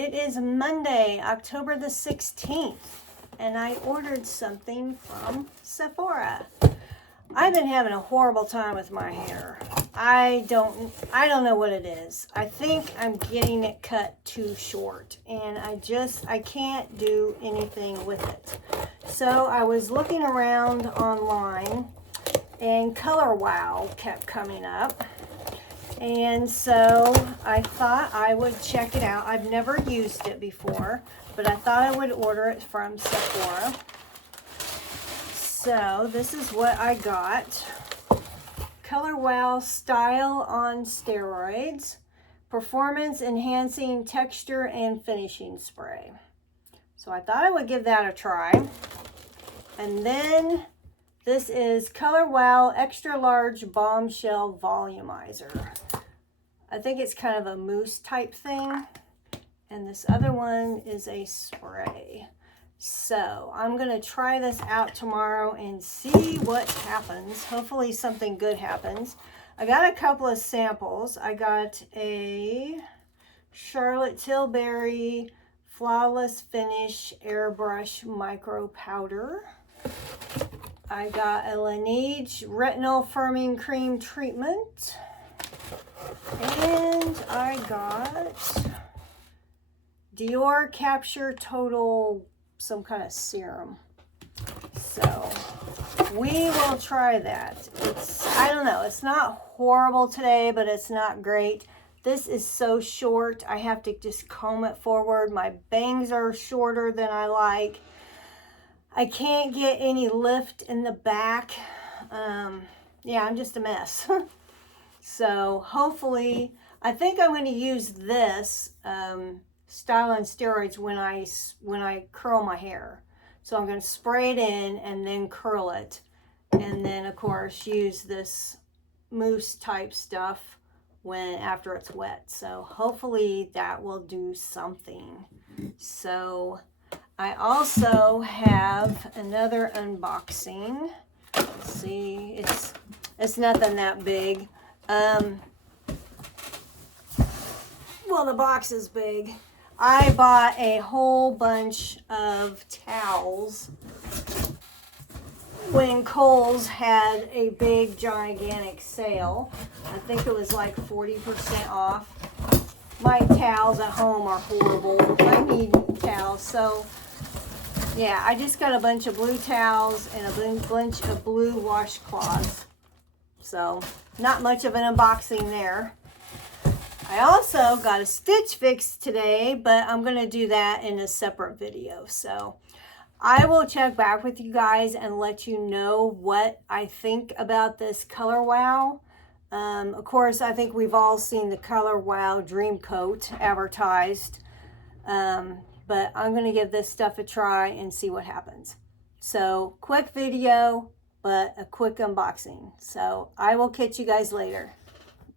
It is Monday, October the 16th, and I ordered something from Sephora. I've been having a horrible time with my hair. I don't know what it is. I think I'm getting it cut too short, and I can't do anything with it. So I was looking around online, and Color Wow kept coming up. And so I thought I would check it out. I've never used it before, but I thought I would order it from Sephora. So this is what I got. Color Wow Style on Steroids. Performance Enhancing Texture and Finishing Spray. So I thought I would give that a try. And then this is Color Wow Extra Large Bombshell Volumizer. I think it's kind of a mousse type thing. And this other one is a spray. So I'm going to try this out tomorrow and see what happens. Hopefully something good happens. I got a couple of samples. I got a Charlotte Tilbury Flawless Finish Airbrush Micro Powder. I got a Laneige Retinol Firming Cream Treatment. And I got Dior Capture Total, some kind of serum. So we will try that. I don't know, it's not horrible today, but it's not great. This is so short, I have to just comb it forward. My bangs are shorter than I like. I can't get any lift in the back. Yeah, I'm just a mess. So hopefully, I think I'm going to use this Style on Steroids when I curl my hair. So I'm going to spray it in and then curl it. And then of course use this mousse type stuff after it's wet. So hopefully that will do something. So I also have another unboxing. Let's see, it's nothing that big. Well, the box is big. I bought a whole bunch of towels when Kohls had a big, gigantic sale. I think it was like 40% off. My towels at home are horrible. I need towels. So, yeah, I just got a bunch of blue towels and a bunch of blue washcloths. So, not much of an unboxing there. I also got a stitch fix today, but I'm going to do that in a separate video. So I will check back with you guys and let you know what I think about this Color Wow. Of course, I think we've all seen the Color Wow Dream Coat advertised. But I'm going to give this stuff a try and see what happens. So quick video, but a quick unboxing. So I will catch you guys later.